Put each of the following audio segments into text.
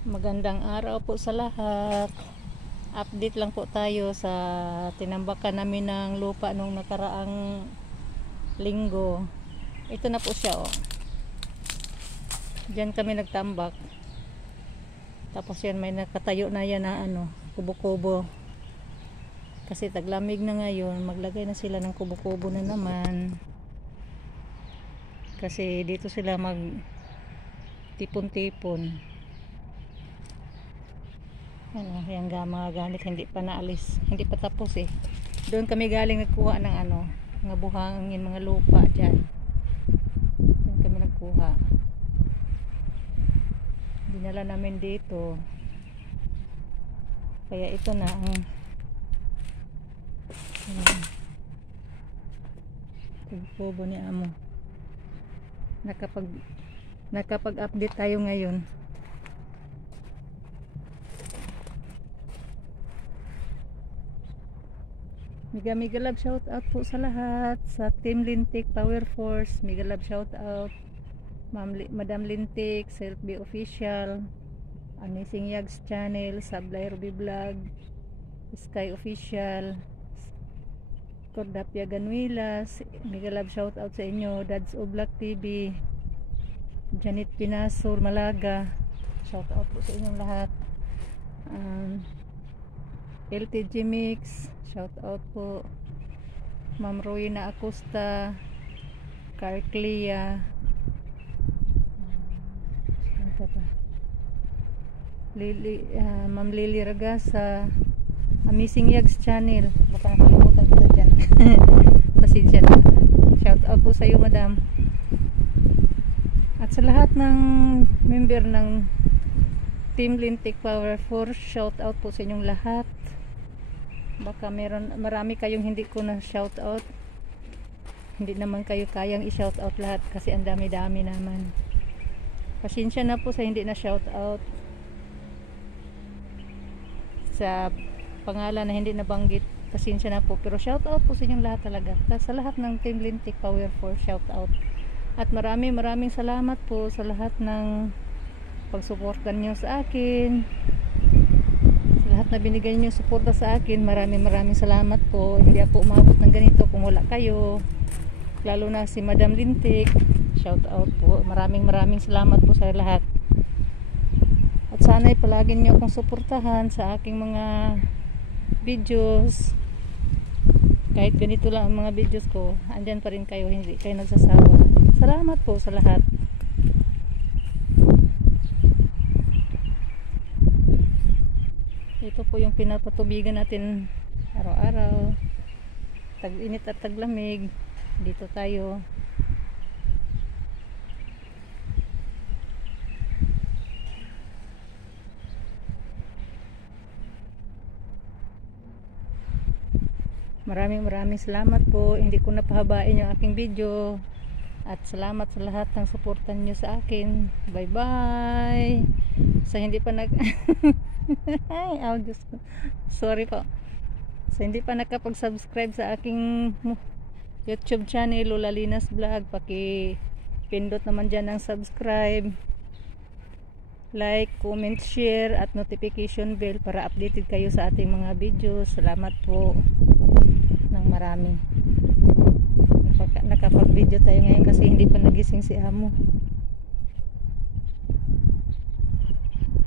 Magandang araw po sa lahat. Update lang po tayo sa tinambakan namin ng lupa nung nakaraang linggo. Ito na po siya, oh. Diyan kami nagtambak. Tapos yan, may nakatayo na yan na kubo-kubo. Kasi taglamig na ngayon, maglagay na sila ng kubo-kubo na naman. Kasi dito sila mag tipon-tipon. Yung mga ganit hindi pa naalis, hindi pa tapos eh. Doon kami galing nagkuha ng mga buhangin, mga lupa dyan. Doon kami nagkuha, dinala namin dito. Kaya ito na ang kubo ni amo. Nakapag-update tayo ngayon. Mega love shout out po sa lahat sa Team Lintik Power Force. Mega love shout out Madam Lintik, Selfie Official, Amazing Yags Channel, Sablay Ruby Vlog, Sky Official, Cordapia Ganuilas. Mega love shout out sa inyo. Dads Oblak TV, Janet Pinasur Malaga, shout out po sa inyong lahat. LTG Mix, shout out po. Ma'am Rowena Acosta, Carclia, Ma'am Lily Ragasa, Amazing Yags Channel. Baka nakalimutan ko na dyan. Pasensya na. Shout out po sa iyo, madam. At sa lahat ng member ng Team Lintik Power Force, shout out po sa inyong lahat. Baka marami kayong hindi ko na shout out. Hindi naman kayo kayang i-shout out lahat kasi ang dami-dami naman. Pasensya na po sa hindi na shout out, sa pangalan na hindi nabanggit. Pasensya na po, pero shout out po sa inyong lahat talaga. Sa lahat ng Team Lintik Power Force, shout out. At maraming salamat po sa lahat ng pagsuportan nyo sa akin, sa lahat na binigay nyo suporta sa akin. Maraming salamat po. Hindi ako umabot ng ganito kung wala kayo, lalo na si Madam Lintik. Shout out po. Maraming salamat po sa lahat. At sana'y palagi nyo akong suportahan sa aking mga videos. Kahit ganito lang ang mga videos ko, andyan pa rin kayo, hindi kayo nagsasawa. Salamat po sa lahat. Ito po yung pinapatubigan natin araw-araw. Tag-init at taglamig. Dito tayo. Maraming salamat po. Hindi ko napahabain yung aking video. At salamat sa lahat ng suportan nyo sa akin. Bye bye. Sa hindi pa oh, Diyos ko. Sorry po. Sa hindi pa nakapag-subscribe sa aking YouTube channel, Lola Linas Vlog, paki-pindot naman dyan ng subscribe, like, comment, share at notification bell para updated kayo sa ating mga videos. Salamat po ng marami. Nakapag-video tayo ngayon kasi hindi pa nagising si amo.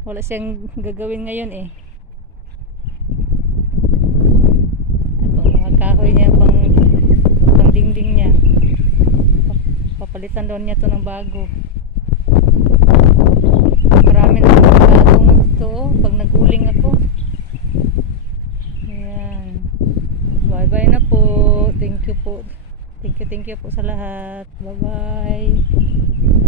Wala siyang gagawin ngayon eh. Ito mga kahoy niya, pang dingding niya. Papalitan daw niya to ng bago. Marami na bagong ito pag nag-uling ako. Ayan. Bye bye na po. Thank you po. Thank you po sa lahat. Bye bye.